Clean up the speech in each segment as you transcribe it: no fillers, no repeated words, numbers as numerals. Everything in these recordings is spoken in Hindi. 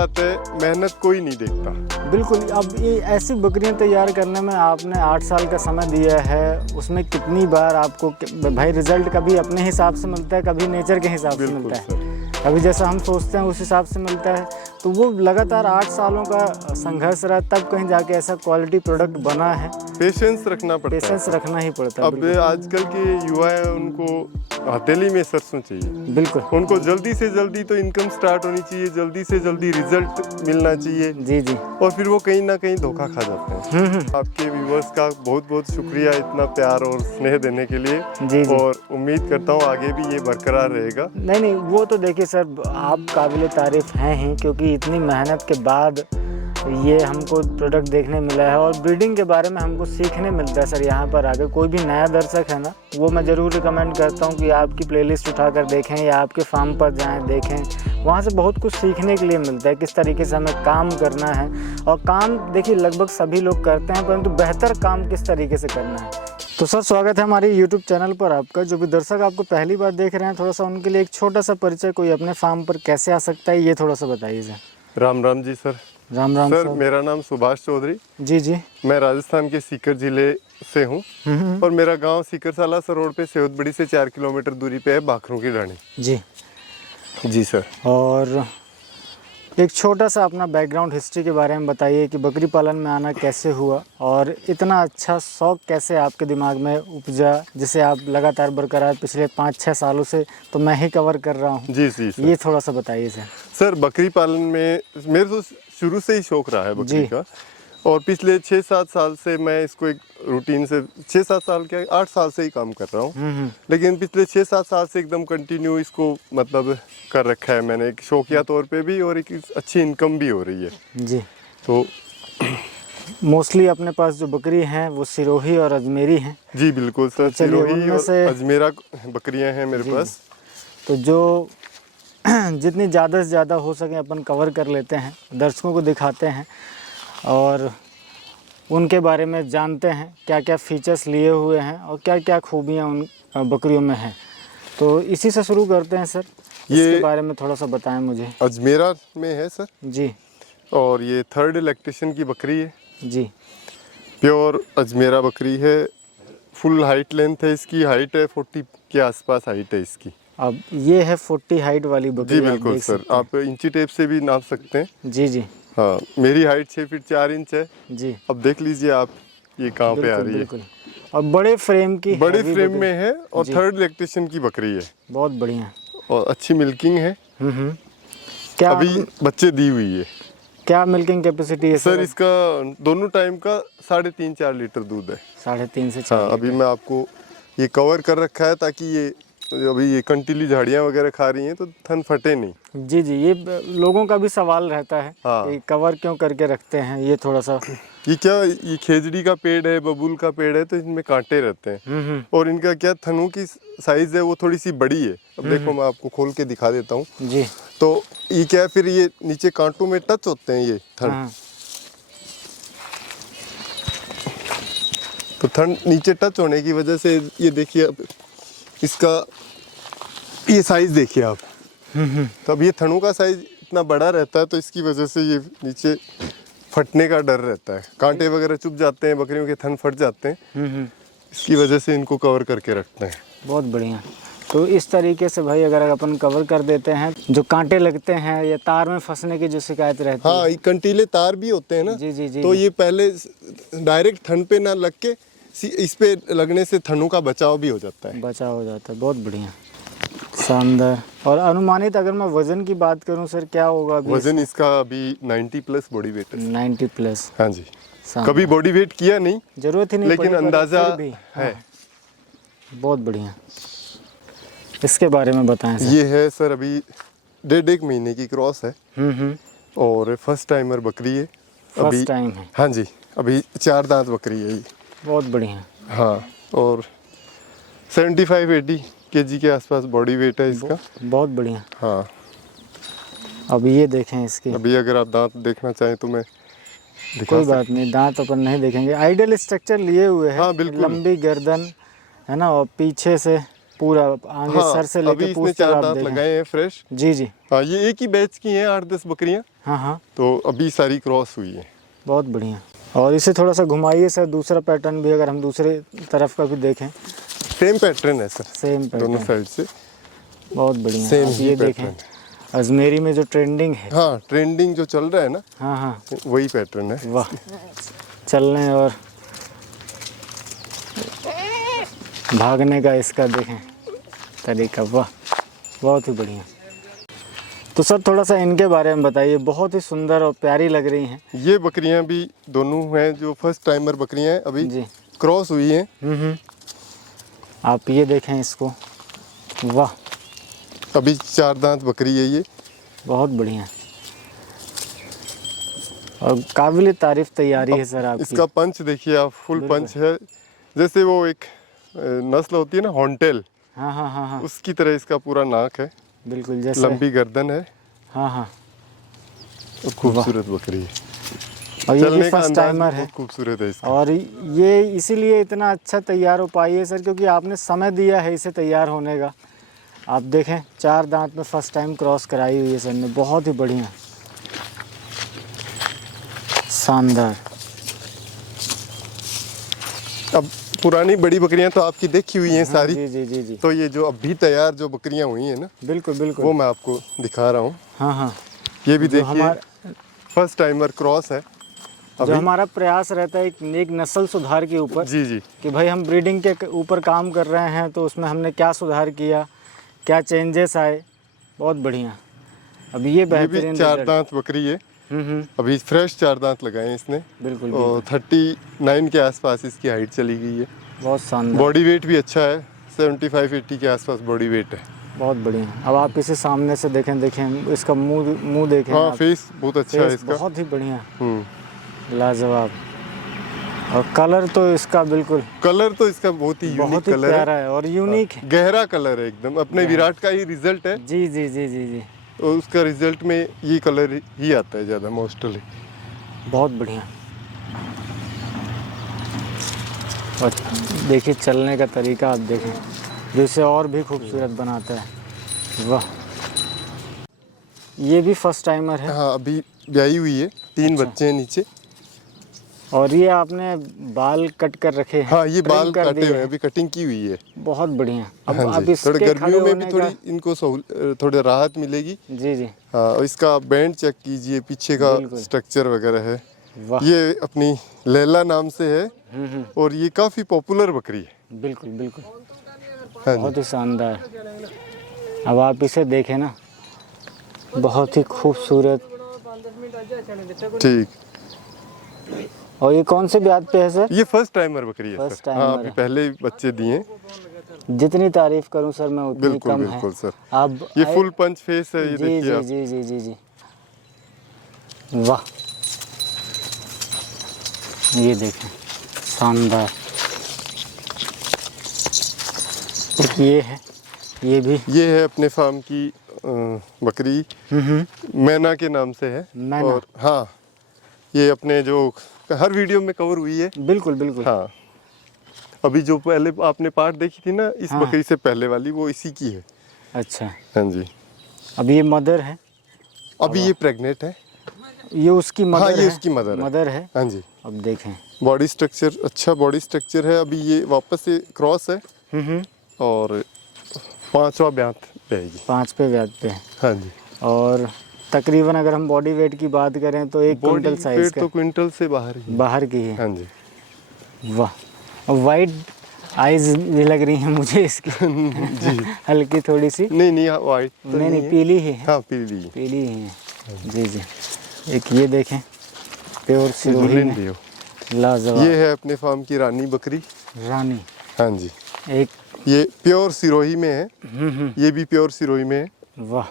बात है, मेहनत कोई नहीं देखता। बिल्कुल। अब ये ऐसी बकरियां तैयार करने में आपने 8 साल का समय दिया है, उसमें कितनी बार आपको भाई रिजल्ट कभी अपने हिसाब से मिलता है, कभी नेचर के हिसाब से मिलता है, कभी जैसा हम सोचते हैं उस हिसाब से मिलता है। तो वो लगातार 8 सालों का संघर्ष रहा, तब कहीं जाके ऐसा क्वालिटी प्रोडक्ट बना है। पेशेंस रखना पड़ता है। पेशेंस रखना ही पड़ता है। अब आजकल के युवा हैं, उनको हथेली में सरसों चाहिए। बिल्कुल। उनको जल्दी से जल्दी तो इनकम स्टार्ट होनी चाहिए, जल्दी से जल्दी रिजल्ट मिलना चाहिए। जी जी। और फिर वो कहीं ना कहीं धोखा खा जाते हैं। आपके व्यूवर्स का बहुत बहुत शुक्रिया इतना प्यार और स्नेह देने के लिए। जी जी। और उम्मीद करता हूँ आगे भी ये बरकरार रहेगा। नहीं, वो तो देखिए सर, आप काबिल तारीफ़ हैं ही, क्योंकि इतनी मेहनत के बाद ये हमको प्रोडक्ट देखने मिला है। और ब्रीडिंग के बारे में हमको सीखने मिलता है सर। यहाँ पर आकर कोई भी नया दर्शक है ना, वो मैं ज़रूर रिकमेंड करता हूँ कि आपकी प्लेलिस्ट उठाकर देखें या आपके फार्म पर जाएं, देखें। वहाँ से बहुत कुछ सीखने के लिए मिलता है, किस तरीके से हमें काम करना है। और काम देखिए लगभग सभी लोग करते हैं, परंतु बेहतर काम किस तरीके से करना है। तो सर, स्वागत है हमारे YouTube चैनल पर आपका। जो भी दर्शक आपको पहली बार देख रहे हैं, थोड़ा सा उनके लिए एक छोटा सा परिचय, कोई अपने फार्म पर कैसे आ सकता है, ये थोड़ा सा बताइए sir. Ram Ram ji sir. Ram Ram sir. मेरा नाम सुभाष चौधरी। जी जी। मैं राजस्थान के सीकर जिले से हूँ। और मेरा गांव सीकरसाला सर रोड पे सेवतबड़ी से 4 किलोमीटर दूरी पे है, भाखरों की ढाणी। जी जी सर। और एक छोटा सा अपना बैकग्राउंड हिस्ट्री के बारे में बताइए कि बकरी पालन में आना कैसे हुआ और इतना अच्छा शौक़ कैसे आपके दिमाग में उपजा, जिसे आप लगातार बरकरार पिछले 5-6 सालों से तो मैं ही कवर कर रहा हूँ। जी जी सर। ये थोड़ा सा बताइए सर। सर, बकरी पालन में मेरे तो शुरू से ही शौक रहा है बकरी का। और पिछले 6-7 साल से मैं इसको एक रूटीन से 6-7 साल क्या 8 साल से ही काम कर रहा हूँ। लेकिन पिछले 6-7 साल से एकदम कंटिन्यू इसको मतलब कर रखा है मैंने, एक शौकिया तौर पे भी और एक अच्छी इनकम भी हो रही है जी। तो मोस्टली अपने पास जो बकरी हैं वो सिरोही और अजमेरी हैं। जी बिल्कुल सर। तो सिरोही और अजमेरा बकरियां हैं मेरे पास। तो जो जितनी ज़्यादा से ज़्यादा हो सके अपन कवर कर लेते हैं, दर्शकों को दिखाते हैं और उनके बारे में जानते हैं, क्या क्या फीचर्स लिए हुए हैं और क्या क्या खूबियाँ उन बकरियों में हैं। तो इसी से शुरू करते हैं सर। इसके बारे में थोड़ा सा बताएं मुझे। अजमेरा में है सर जी। और ये 3rd लैक्टेशन की बकरी है जी। प्योर अजमेरा बकरी है। फुल हाइट लेंथ है इसकी, हाइट है 40 के आसपास हाइट है इसकी। अब ये है 40 हाइट वाली बकरी। जी बिल्कुल सर। आप इंची टेप से भी नाप सकते हैं। जी जी। हाँ, मेरी हाइट 6 फीट 4 इंच है जी। अब देख लीजिए आप ये कहाँ पे आ रही है। बिल्कुल। और बड़े फ्रेम की, बड़े फ्रेम में है और 3rd लैक्टेशन की बकरी है। बहुत बढ़िया। और अच्छी मिल्किंग है। क्या अभी बच्चे दी हुई है। क्या मिल्किंग कैपेसिटी है सर? इसका दोनों टाइम का 3.5-4 लीटर दूध है। 3.5 से 4। हाँ, अभी मैं आपको ये कवर कर रखा है ताकि ये अभी ये कंटीली झाड़ियाँ वगैरह खा रही हैं तो थन फटे नहीं। जी जी। ये लोगों का भी सवाल रहता है हाँ। कि कवर क्यों करके रखते हैं, ये थोड़ा सा। ये क्या, ये खेजड़ी का पेड़ है, बबूल का पेड़ है, तो इनमें कांटे रहते हैं। और इनका क्या थनों की साइज है वो थोड़ी सी बड़ी है। अब देखो मैं आपको खोल के दिखा देता हूँ। जी। तो ये क्या है, फिर ये नीचे कांटों में टच होते हैं ये थन। हाँ। तो थन नीचे टच होने की वजह से ये देखिए अब इसका ये साइज देखिए आप। तो अब ये थनों का साइज इतना बड़ा रहता है तो इसकी वजह से ये नीचे फटने का डर रहता है, कांटे वगैरह चुभ जाते हैं, बकरियों के थन फट जाते हैं। इसकी वजह से इनको कवर करके रखते हैं। बहुत बढ़िया। तो इस तरीके से भाई अगर अपन कवर कर देते हैं, जो कांटे लगते हैं या तार में फंसने की जो शिकायत रहती है। हाँ, ये कंटीले तार भी होते हैं ना। जी जी जी। तो ये पहले डायरेक्ट थन पे ना लग के इस पे लगने से थनों का बचाव भी हो जाता है। बचाव हो जाता है। बहुत बढ़िया, शानदार। और अनुमानित अगर मैं वजन की बात करूं सर, क्या होगा अभी? वजन इसका अभी 90 प्लस बॉडी वेट है। 90 प्लस। हाँ जी। कभी बॉडी वेट किया नहीं, जरूरत ही नहीं, लेकिन अंदाजा भी है। बहुत बढ़िया। इसके बारे में बताएं सर। ये है सर अभी 1.5 महीने की क्रॉस है। और फर्स्ट टाइमर बकरी है। फर्स्ट टाइम है? हाँ जी। अभी 4 दांत बकरी है ये। बहुत बढ़िया। हाँ, और 75-80 kg के आसपास बॉडी वेट है इसका। बहुत बढ़िया। हाँ। अब ये देखें इसकी। अभी अगर आप दांत देखना चाहें तो मैं कोई बात नहीं, दांत अपन नहीं देखेंगे। आइडियल स्ट्रक्चर लिए हुए हैं। हाँ बिल्कुल। लंबी गर्दन है ना, और पीछे से पूरा आगे हाँ, सर से अभी लेके इसने पूंछ तक 4 आप दांत देखें। लगाए हैं फ्रेश। जी जी। हाँ, ये एक ही बैच की हैं 8-10 बकरियां, हाँ हाँ, तो अभी सारी क्रॉस हुई है। बहुत बढ़िया। और इसे थोड़ा सा घुमाइए सर, दूसरा पैटर्न भी अगर हम दूसरे तरफ का भी देखें। सेम पैटर्न है सर, सेम दोनों पैटर्न, साइड से बहुत बढ़िया। सेम आप ही ये पैटर्न देखें, अजमेरी में जो ट्रेंडिंग है। हाँ, ट्रेंडिंग जो चल रहा है ना, हाँ हाँ, वही पैटर्न है। वाह, चलने और भागने का इसका देखें तरीका, वाह, बहुत ही बढ़िया। तो सर थोड़ा सा इनके बारे में बताइए, बहुत ही सुंदर और प्यारी लग रही हैं। ये बकरियां भी दोनों हैं जो फर्स्ट टाइमर बकरियां हैं, अभी जी। क्रॉस हुई हैं। आप ये देखें इसको, वाह, अभी 4 दांत बकरी है ये। बहुत बढ़िया और काबिल तारीफ तैयारी है सर आपकी। इसका पंच देखिए आप, फुल बिल्कुल। पंच है, जैसे वो एक नस्ल होती है ना हॉर्नटेल, हाँ हाँ हाँ हाँ, उसकी तरह इसका पूरा नाक है, बिल्कुल जैसे। लंबी गर्दन है हाँ हाँ, और खूबसूरत बकरी है। और ये चलने भी का फर्स्ट अंदाज टाइमर भी है। बहुत खूबसूरत है इसका। और ये इसीलिए इतना अच्छा तैयार हो पाई है सर, क्योंकि आपने समय दिया है इसे तैयार होने का। आप देखें 4 दांत में फर्स्ट टाइम क्रॉस कराई हुई है सर ने, बहुत ही बढ़िया, शानदार। अब पुरानी बड़ी बकरियां तो आपकी देखी हुई हैं सारी, जी जी जी जी, तो ये जो अभी तैयार जो बकरियां हुई हैं ना, बिल्कुल बिल्कुल। वो मैं आपको दिखा रहा हूँ। हाँ हाँ, ये भी जो देखिए फर्स्ट टाइमर क्रॉस है जो अभी। हमारा प्रयास रहता है एक नस्ल सुधार के ऊपर, जी जी, कि भाई हम ब्रीडिंग के ऊपर काम कर रहे हैं, तो उसमें हमने क्या सुधार किया, क्या चेंजेस आए, बहुत बढ़िया। अब ये ये भी बेहतरीन 4 रिजल्ट। दांत बकरी है, अभी फ्रेश 4 दांत लगाए हैं इसने, बिल्कुल और बिल्कुल, 39 के आसपास इसकी हाइट चली गई है। बहुत शानदार, बॉडी वेट भी अच्छा है, 75-80 के आसपास बॉडी वेट है। बहुत बढ़िया। अब आप इसे सामने से देखें, इसका मुंह देखें हाँ, आप, फेस बहुत अच्छा है फेस इसका। बहुत ही बढ़िया, हम्म, लाजवाब। और कलर तो इसका बिल्कुल कलर तो इसका बहुत ही यूनिक बहुत ही कलर प्यारा है, है और यूनिक है। गहरा कलर है एकदम, अपने विराट का ही रिजल्ट है, जी जी जी जी जी, और उसका रिजल्ट में ये कलर ही आता है ज़्यादा मोस्टली। बहुत बढ़िया। और देखिए चलने का तरीका आप देखें, जो इसे और भी खूबसूरत बनाता है, वाह। ये भी फर्स्ट टाइमर है। हाँ, अभी ब्याही हुई है, 3 अच्छा। बच्चे हैं नीचे। और ये आपने बाल कट कर रखे हैं? हाँ, ये ट्रिम बाल कर काटे दिए हुए हैं, हैं? अभी कटिंग की हुई है। बहुत बढ़िया। अब हाँ अब जी, इसके थोड़े खड़े गर्मियों में भी होने थोड़ी का- इनको थोड़ी राहत मिलेगी। जी जी, हाँ, और इसका बैंड चेक कीजिए, पीछे का बिल्कुल। स्ट्रक्चर वगैरह है। वाह। ये अपनी लैला नाम से है, और ये काफ़ी पॉपुलर बकरी है। बिल्कुल बिल्कुल, हाँ बहुत जी, ही शानदार। अब आप इसे देखें ना, बहुत ही खूबसूरत। ठीक। और ये कौन से ब्याज पे है सर? ये फर्स्ट टाइमर बकरी है फर्स्ट सर। हाँ, टाइमर अभी है। पहले ही बच्चे दिए। जितनी तारीफ करूं सर मैं उतनी बिल्कुल कम बिल्कुल है। सर। अब ये फुल पंच फेस है, ये जी देखिए जी आप। जी जी जी जी, वाह, ये देखें, शानदार। ये है, ये भी ये है अपने फार्म की बकरी, मैना के नाम से है। मैना। और हाँ, ये अपने जो हर वीडियो में कवर हुई है। बिल्कुल बिल्कुल। हाँ, अभी जो पहले आपने पार्ट देखी थी ना, इस हाँ। बकरी से पहले वाली, वो इसी की है। अच्छा, हाँ जी, अब ये मदर है? अभी ये प्रेग्नेंट है। ये उसकी मदर हाँ, है? ये उसकी मदर है। है। हाँ जी, अब देखें, बॉडी स्ट्रक्चर अच्छा, बॉडी स्ट्रक्चर है। अभी ये वापस से क्रॉस है, और 5वां ब्यात रहेगी। 5 पे व्याज पे है। हाँ जी, और तकरीबन अगर हम बॉडी वेट की बात करें तो 1 बॉडी क्विंटल साइज वेट का तो क्विंटल से बाहर ही है। बाहर की है। हाँ जी, वाह, और वाइट आइज भी लग रही हैं मुझे इसकी। जी। हल्की थोड़ी सी, नहीं वाइट तो नहीं है। पीली ही है। हाँ, पीली। पीली ही है। जी जी, एक ये देखें, प्योर सिरोही गोल्डन में, डियो। लाजवाब। ये है अपने फार्म की रानी बकरी। रानी, हाँ जी, एक, ये प्योर सिरोही में है। ये भी प्योर सिरोही में है। वाह।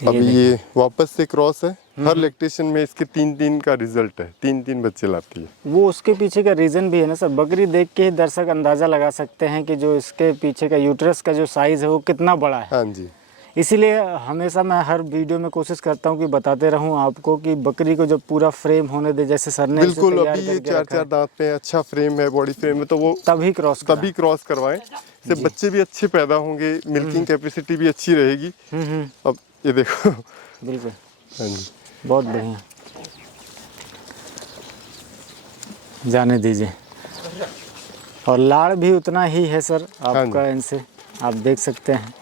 अभी देखें। ये वापस से क्रॉस है। हर लैक्टेशन में इसके 3 का रिजल्ट है, 3 बच्चे लाती है। वो उसके पीछे का रीज़न भी है ना सर, बकरी देख के ही दर्शक अंदाज़ा लगा सकते हैं कि जो इसके पीछे का यूट्रस का जो साइज़ है वो कितना बड़ा है। हाँ जी, इसीलिए हमेशा मैं हर वीडियो में कोशिश करता हूँ कि बताते रहूँ आपको कि बकरी को जब पूरा फ्रेम होने दे, जैसे सर ने इसे बिल्कुल। तैयार अभी ये करके चार रखा चार है, दांत पे अच्छा फ्रेम है, बॉडी फ्रेम है, तो वो तभी क्रॉस करवाएं। इससे बच्चे भी अच्छे पैदा होंगे, मिल्किंग कैपेसिटी भी अच्छी रहेगी। अब ये देखो। बिल्कुल, हाँ जी, बहुत बढ़िया, जाने दीजिए। और लाड़ भी उतना ही है सर आपका इनसे, आप देख सकते हैं।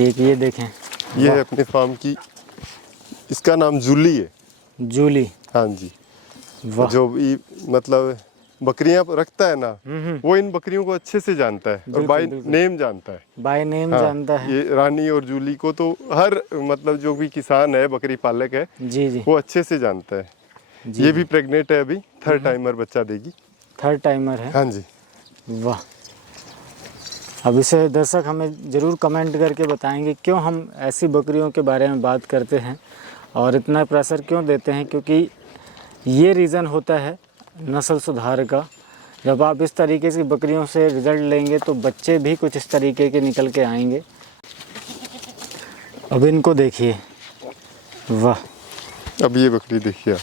एक ये देखें, ये है अपने फार्म की, इसका नाम जूली है। जूली, हाँ जी। वाह, जो भी मतलब बकरियां रखता है ना, वो इन बकरियों को अच्छे से जानता है और बाय नेम जानता है। बाय नेम हाँ, जानता है। ये रानी और जूली को तो हर मतलब जो भी किसान है, बकरी पालक है, जी जी वो अच्छे से जानता है। जी, ये भी प्रेग्नेंट है, अभी थर्ड टाइमर बच्चा देगी। थर्ड टाइमर है। हाँ जी। वाह। अब इसे दर्शक हमें ज़रूर कमेंट करके बताएंगे क्यों हम ऐसी बकरियों के बारे में बात करते हैं और इतना प्रेशर क्यों देते हैं, क्योंकि ये रीज़न होता है नस्ल सुधार का। जब आप इस तरीके से बकरियों से रिज़ल्ट लेंगे तो बच्चे भी कुछ इस तरीके के निकल के आएंगे। अब इनको देखिए, वाह, अब ये बकरी देखिए आप।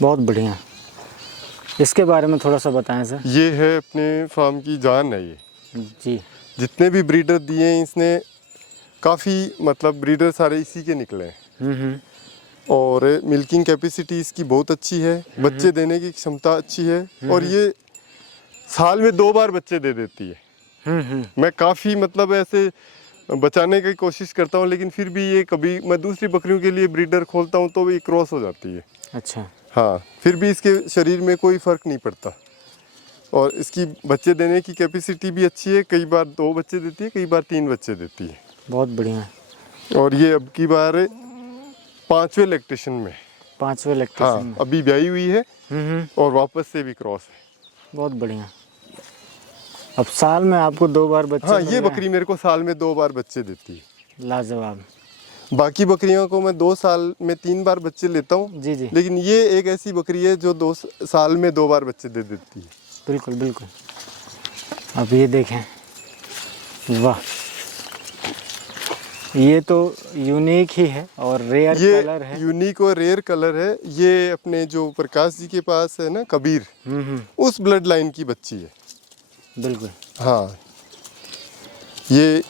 बहुत बढ़िया। इसके बारे में थोड़ा सा बताएं सर। ये है अपने फार्म की जान है ये। जी, जितने भी ब्रीडर दिए हैं इसने, काफ़ी मतलब ब्रीडर सारे इसी के निकले हैं। और मिल्किंग कैपेसिटी इसकी बहुत अच्छी है, बच्चे देने की क्षमता अच्छी है, और ये साल में 2 बार बच्चे दे देती है। मैं काफ़ी मतलब ऐसे बचाने की कोशिश करता हूँ, लेकिन फिर भी ये कभी मैं दूसरी बकरियों के लिए ब्रीडर खोलता हूँ तो ये क्रॉस हो जाती है। अच्छा, हाँ, फिर भी इसके शरीर में कोई फ़र्क नहीं पड़ता, और इसकी बच्चे देने की कैपेसिटी भी अच्छी है। कई बार 2 बच्चे देती है, कई बार 3 बच्चे देती है। बहुत बढ़िया। और ये अब की बार 5वें लैक्टेशन में। 5वें लैक्टेशन हाँ, में। अभी ब्याई हुई है और वापस से भी क्रॉस है। बहुत बढ़िया। अब साल में आपको 2 बार बच्चे हाँ, मिल ये रहे बकरी मेरे को साल में 2 बार बच्चे देती है। हैं। लाजवाब। बाकी बकरियों को मैं 2 साल में 3 बार बच्चे लेता हूँ। जी जी, लेकिन ये एक ऐसी बकरी है जो 2 साल में 2 बार बच्चे दे देती है। बिल्कुल बिल्कुल। अब ये देखें, वाह, ये तो यूनिक ही है और रेयर कलर है। ये यूनिक और रेयर कलर है। ये अपने जो प्रकाश जी के पास है ना, कबीर, उस ब्लड लाइन की बच्ची है। बिल्कुल। हाँ, ये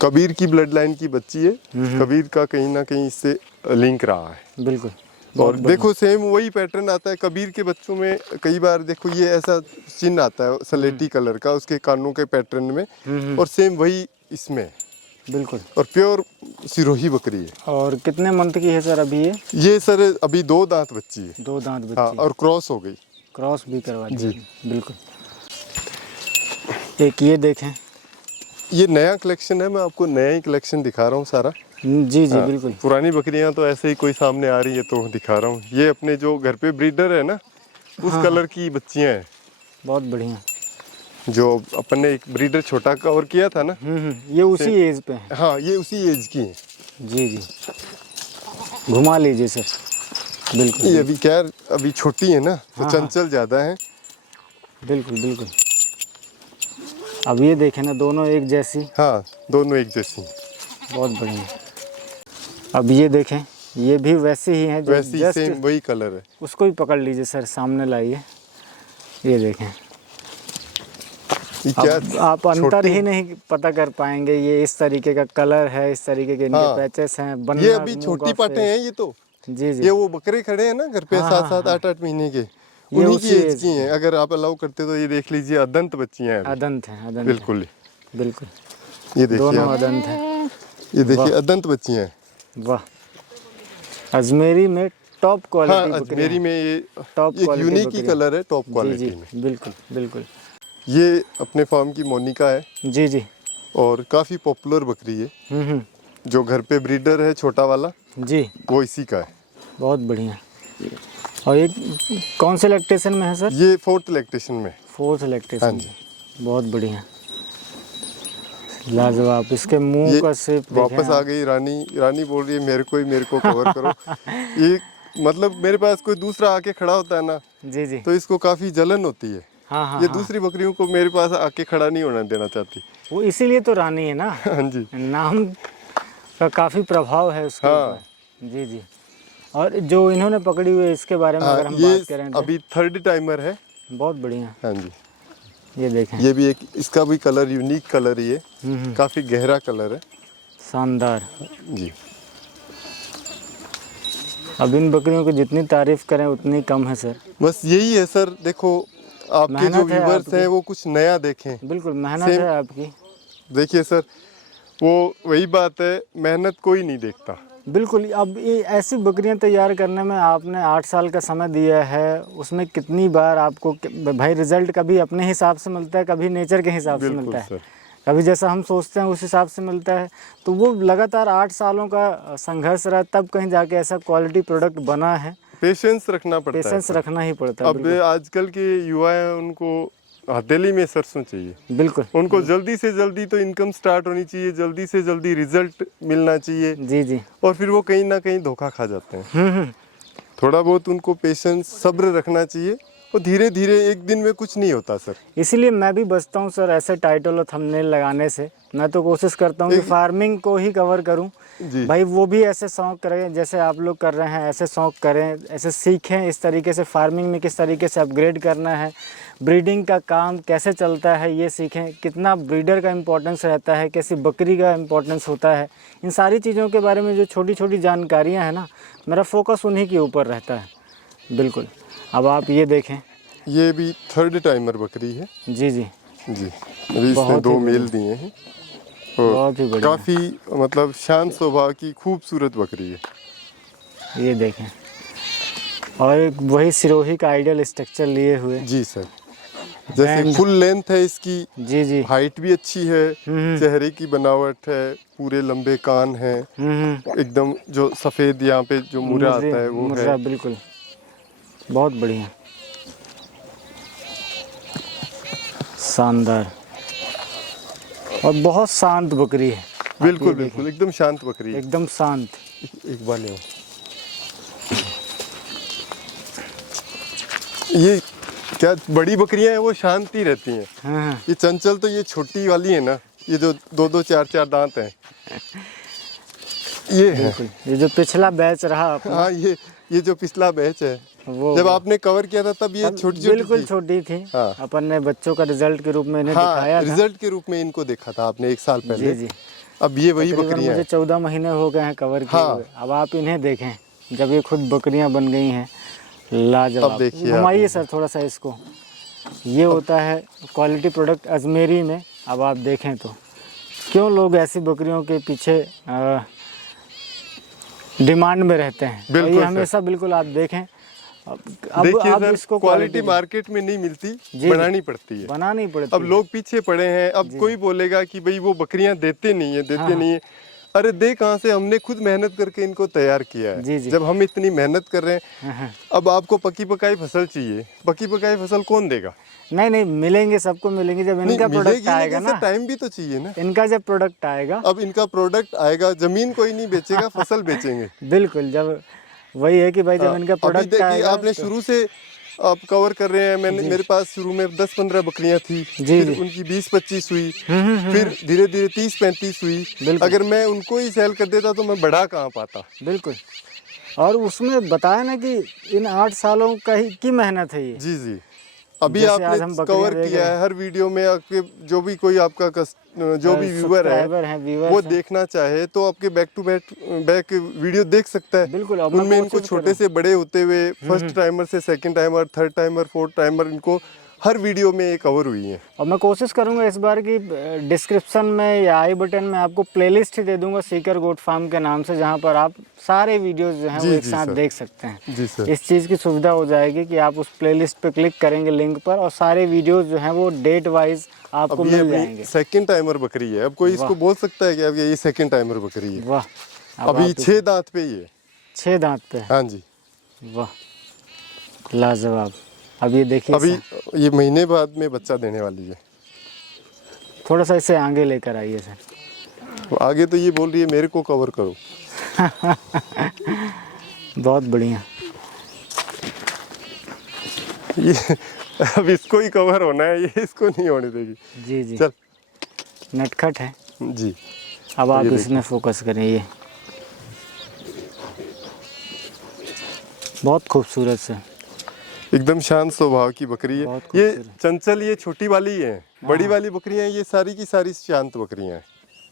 कबीर की ब्लड लाइन की बच्ची है। कबीर का कहीं ना कहीं इससे लिंक रहा है। बिल्कुल। और देखो सेम वही पैटर्न आता है कबीर के बच्चों में। कई बार देखो ये ऐसा चिन्ह आता है सलेटी कलर का उसके कानों के पैटर्न में, और सेम वही इसमें है। बिल्कुल। और प्योर सिरोही बकरी है। और कितने मंथ की है सर अभी ये सर अभी 2 दांत बच्ची है। 2 दांत बच्ची। हाँ, और क्रॉस हो गई। क्रॉस भी करवा दी। बिल्कुल। एक ये देखें, ये नया कलेक्शन है, मैं आपको नया ही कलेक्शन दिखा रहा हूँ सारा। जी जी, बिल्कुल। पुरानी बकरियां तो ऐसे ही कोई सामने आ रही है तो दिखा रहा हूँ। ये अपने जो घर पे ब्रीडर है ना, उस कलर की बच्चियां हैं। बहुत बढ़िया। जो अपन ने एक ब्रीडर छोटा कवर किया था ना, ये उसी एज पे है। हाँ, ये उसी एज की है। जी जी, घुमा लीजिए सर। बिल्कुल। ये अभी क्या, अभी छोटी है ना, तो चंचल ज़्यादा है। बिल्कुल बिल्कुल। अब ये देखें ना, दोनों एक जैसी। हाँ, दोनों एक जैसी हैं। बहुत बढ़िया। अब ये देखें, ये भी वैसे ही हैं जो वैसी जस्ट सेम वही कलर है। उसको भी पकड़ लीजिए सर, सामने लाइए। ये देखें, ये क्या अब आप अंतर ही नहीं पता कर पाएंगे। ये इस तरीके का कलर है, इस तरीके के इनके पैचेस हैं। ये अभी छोटी पाटे हैं ये तो। जी जी, ये वो बकरे खड़े हैं ना घर पे, 7-7 8-8 महीने के, उन्हीं की एज की हैं। अगर आप अलाउ करते तो ये देख लीजिए, अदंत बच्चियां हैं। अदंत हैं, अदंत। बिल्कुल बिल्कुल, ये देखिए, दोनों अदंत हैं। ये देखिए अदंत बच्चियां हैं। वाह, अजमेरी में टॉप क्वालिटी हाँ, अजमेरी में ये टॉप एक क्वालिटी यूनिक ही कलर है, टॉप क्वालिटी में। बिल्कुल बिल्कुल। ये अपने फार्म की मोनिका है। जी जी। और काफ़ी पॉपुलर बकरी है। जो घर पे ब्रीडर है छोटा वाला, जी, वो इसी का है। बहुत बढ़िया। और ये कौन से लैक्टेशन में है सर? ये 4th लैक्टेशन में। 4th lactation. हाँ जी, बहुत बढ़िया, लाजवाब। इसके मुंह का शेप वापस आ गई रानी। रानी बोल रही है मेरे को कवर करो। ये मतलब मेरे पास कोई दूसरा आके खड़ा होता है ना, जी जी। तो इसको काफी जलन होती है। हाँ हाँ ये हाँ। दूसरी बकरियों को मेरे पास आके खड़ा नहीं होने देना चाहती। वो इसीलिए तो रानी है ना, हाँ जी। नाम का काफ़ी प्रभाव है उसके हाँ। ऊपर। जी जी। और जो इन्होंने पकड़ी हुई है इसके बारे में हाँ, अगर हम ये बात करें तो अभी थर्ड टाइमर है। बहुत बढ़िया। हाँ जी। ये देखें, ये भी एक, इसका भी कलर यूनिक कलर ही है, काफी गहरा कलर है शानदार। जी। अब इन बकरियों की जितनी तारीफ करें उतनी कम है सर। बस यही है सर, देखो आपके जो मेहनत है व्यूवर्स आपकी। हैं वो कुछ नया देखें। बिल्कुल मेहनत Same- है आपकी। देखिए सर, वो वही बात है, मेहनत कोई नहीं देखता। बिल्कुल। अब ये ऐसी बकरियां तैयार करने में आपने 8 साल का समय दिया है, उसमें कितनी बार आपको भाई रिजल्ट कभी अपने हिसाब से मिलता है, कभी नेचर के हिसाब से बिल्कुल मिलता है, सर। कभी जैसा हम सोचते हैं उस हिसाब से मिलता है। तो वो लगातार 8 सालों का संघर्ष रहा, तब कहीं जाके ऐसा क्वालिटी प्रोडक्ट बना है। पेशेंस रखना पड़ता है पेशेंस सर। रखना ही पड़ता है। अब आजकल के युवा हैं, उनको हथेली में सरसों चाहिए। बिल्कुल। उनको जल्दी से जल्दी तो इनकम स्टार्ट होनी चाहिए, जल्दी से जल्दी रिजल्ट मिलना चाहिए, जी जी। और फिर वो कहीं ना कहीं धोखा खा जाते हैं। थोड़ा बहुत उनको पेशेंस, सब्र रखना चाहिए, और धीरे धीरे एक दिन में कुछ नहीं होता सर। इसीलिए मैं भी बचता हूँ सर ऐसे टाइटल और थंबनेल लगाने से। मैं तो कोशिश करता हूँ कि फार्मिंग को ही कवर करूँ। जी। भाई वो भी ऐसे शौक करें जैसे आप लोग कर रहे हैं, ऐसे शौक करें, ऐसे सीखें इस तरीके से फार्मिंग में किस तरीके से अपग्रेड करना है, ब्रीडिंग का काम कैसे चलता है ये सीखें, कितना ब्रीडर का इम्पोर्टेंस रहता है, कैसी बकरी का इम्पोर्टेंस होता है। इन सारी चीज़ों के बारे में जो छोटी छोटी जानकारियाँ हैं ना, मेरा फोकस उन्हीं के ऊपर रहता है। बिल्कुल। अब आप ये देखें, ये भी थर्ड टाइमर बकरी है। जी जी। जी, अभी इसने बहुत ही 2 मेल दिए हैं, और बहुत ही बढ़िया। काफ़ी मतलब शांत स्वभाव की खूबसूरत बकरी है। ये देखें, और एक वही सिरोही का आइडियल स्ट्रक्चर लिए हुए। जी सर, जैसे फुल लेंथ है इसकी, जी जी। हाइट भी अच्छी है, चेहरे की बनावट है, पूरे लंबे कान हैं, एकदम जो सफ़ेद यहाँ पे जो मुर्रा आता है वो है। बिल्कुल, बहुत बढ़िया, शानदार, और बहुत शांत बकरी है। बिल्कुल बिल्कुल, एकदम शांत बकरी है, एकदम शांत। एक बार ले, ये क्या बड़ी बकरियां हैं वो शांत ही रहती हैं। हाँ। ये चंचल तो ये छोटी वाली है ना, ये जो 2-2 4-4 दांत हैं, ये है। बिल्कुल, ये जो पिछला बैच रहा अपना, हाँ, ये जो पिछला बैच है, वो जब आपने कवर किया था तब ये छोटी बिल्कुल थी। छोटी थी। हाँ। अपन ने बच्चों का रिजल्ट के रूप में इन्हें दिखाया हाँ, था। रिजल्ट के रूप में इनको देखा था आपने 1 साल पहले। जी जी। अब ये वही तकरीबन बकरियां मुझे हैं। 14 महीने हो गए हैं कवर किए हुए। अब आप इन्हें देखें, जब ये खुद बकरियां बन गई हैं, लाजवाब। अब देखिए, घुमाइए सर थोड़ा सा इसको। ये होता है क्वालिटी प्रोडक्ट अजमेरी में। अब आप देखें तो क्यों लोग ऐसी बकरियों के पीछे डिमांड में रहते हैं। बिल्कुल ये सर। हमेशा बिल्कुल आप देखें। अब देखिए अब सर, इसको क्वालिटी मार्केट में नहीं मिलती, बनानी पड़ती है। बनानी पड़ती अब है। लोग पीछे पड़े हैं। अब कोई बोलेगा कि भाई वो बकरियां देते नहीं है। अरे दे कहाँ से, हमने खुद मेहनत करके इनको तैयार किया है। जी जी। जब हम इतनी मेहनत कर रहे हैं, अब आपको पकी पकाई फसल चाहिए, पकी पकाई फसल कौन देगा? नहीं नहीं, मिलेंगे, सबको मिलेंगे जब इनका प्रोडक्ट आएगा ना। टाइम भी तो चाहिए ना। इनका जब प्रोडक्ट आएगा, अब इनका प्रोडक्ट आएगा, जमीन कोई नहीं बेचेगा, फसल बेचेंगे। बिल्कुल, जब वही है कि भाई जब इनका अभी प्रोडक्ट देखिए, आएगा आपने शुरू से आप कवर कर रहे हैं। मेरे पास शुरू में 10-15 बकरियां थी, फिर उनकी 20-25 हुई, फिर धीरे धीरे 30-35 हुई। अगर मैं उनको ही सेल कर देता तो मैं बढ़ा कहाँ पाता। बिल्कुल। और उसमें बताया ना कि इन 8 सालों की मेहनत है ये। जी जी। अभी जैसे आज हम आपने बकरियां कवर देख किया रहे है, हर वीडियो में आपके जो भी कोई आपका जो भी व्यूअर है व्यूअर्स वो हैं। देखना चाहे तो आपके बैक टू बैक वीडियो देख सकता है। बिल्कुल। अब मैं उनमें इनको कोशिश छोटे से बड़े होते हुए, फर्स्ट टाइमर से second timer, third timer, fourth timer, इनको हर वीडियो में ये कवर हुई है। और मैं कोशिश करूंगा इस बार की डिस्क्रिप्शन में या आई बटन में आपको प्लेलिस्ट ही दे दूंगा सीकर गोट फार्म के नाम से, जहां पर आप सारे वीडियोस जो हैं वो एक साथ देख सकते हैं। जी सर। इस चीज़ की सुविधा हो जाएगी कि आप उस प्लेलिस्ट पे क्लिक करेंगे लिंक पर, और सारे वीडियोस जो हैं वो डेट वाइज आपको अब मिल ये जाएंगे। सेकंड टाइमर बकरी है। अब कोई इसको बोल सकता है कि अब ये सेकंड टाइमर बकरी है? वाह। अभी 6 दांत पे ही है। 6 दांत पे है। हाँ जी। वाह, लाजवाब। अब ये देखिए, अभी ये महीने बाद में बच्चा देने वाली है। थोड़ा सा इसे आगे लेकर आइए सर। तो आगे तो ये बोल रही है मेरे को कवर करो। बहुत बढ़िया। ये अब इसको ही कवर होना है, ये इसको नहीं होने देगी। जी जी, चल नटखट है। जी, अब आप ये इसमें फोकस करें। ये बहुत खूबसूरत से, एकदम शांत स्वभाव की बकरी है। बहुत ये खूबसूरत। चंचल, ये छोटी वाली ही है, बड़ी वाली बकरियां ये सारी की सारी शांत बकरियां हैं।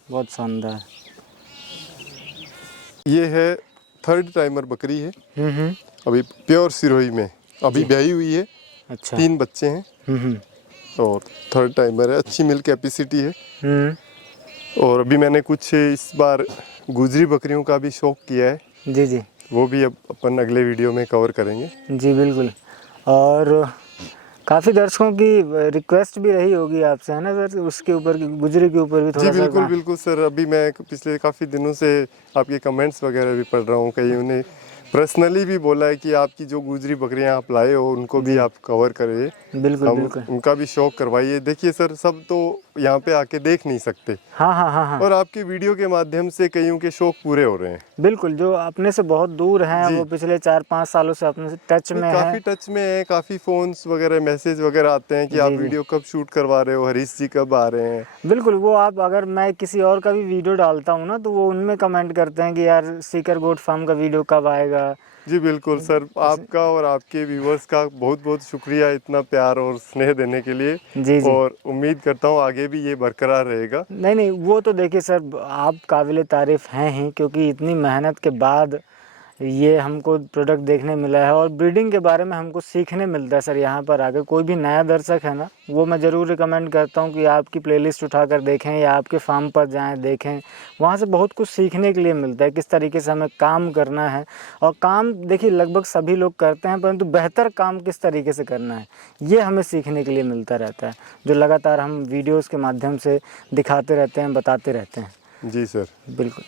बहुत शानदार। ये है थर्ड टाइमर बकरी है, हम्म, अभी प्योर सिरोही में, अभी ब्याही हुई है, अच्छा। 3 बच्चे हैं हम्म और थर्ड टाइमर है, अच्छी मिल्क कैपेसिटी है। हम्म, और अभी मैंने कुछ इस बार गुजरी बकरियों का भी शौक किया है, जी जी वो भी अब अपन अगले वीडियो में कवर करेंगे। जी बिल्कुल। और काफ़ी दर्शकों की रिक्वेस्ट भी रही होगी आपसे, है ना सर, उसके ऊपर गुजरी के ऊपर भी जी थोड़ा सा बिल्कुल बिल्कुल सर, अभी मैं पिछले काफ़ी दिनों से आपके कमेंट्स वगैरह भी पढ़ रहा हूँ, कई उन्हें पर्सनली भी बोला है कि आपकी जो गुजरी बकरियां आप लाए हो उनको भी आप कवर करिए, बिल्कुल हम बिल्कुल। उनका भी शौक करवाइए। देखिए सर, सब तो यहाँ पे आके देख नहीं सकते, हाँ हाँ हाँ हाँ, और आपके वीडियो के माध्यम से कईयों के शौक पूरे हो रहे हैं। बिल्कुल। जो अपने से बहुत दूर हैं, जी। वो पिछले 4-5 सालों से अपने से टच में काफ़ी है। टच में है, काफ़ी फ़ोन्स वगैरह मैसेज वगैरह आते हैं कि आप जी जी वीडियो कब शूट करवा रहे हो, हरीश जी कब आ रहे हैं। बिल्कुल। वो आप, अगर मैं किसी और का भी वीडियो डालता हूँ ना, तो वो उनमें कमेंट करते हैं कि यार सीकर गोट फार्म का वीडियो कब आएगा। जी बिल्कुल सर, आपका और आपके व्यूवर्स का बहुत बहुत शुक्रिया इतना प्यार और स्नेह देने के लिए, जी जी, और उम्मीद करता हूँ आगे भी ये बरकरार रहेगा। नहीं नहीं, वो तो देखिए सर, आप काबिल तारीफ़ हैं ही, क्योंकि इतनी मेहनत के बाद ये हमको प्रोडक्ट देखने मिला है। और ब्रीडिंग के बारे में हमको सीखने मिलता है सर। यहाँ पर आकर कोई भी नया दर्शक है ना, वो मैं ज़रूर रिकमेंड करता हूँ कि आपकी प्लेलिस्ट उठाकर देखें या आपके फार्म पर जाएं, देखें। वहाँ से बहुत कुछ सीखने के लिए मिलता है, किस तरीके से हमें काम करना है। और काम देखिए लगभग सभी लोग करते हैं, परंतु बेहतर काम किस तरीके से करना है, ये हमें सीखने के लिए मिलता रहता है, जो लगातार हम वीडियोज़ के माध्यम से दिखाते रहते हैं, बताते रहते हैं। जी सर। बिल्कुल।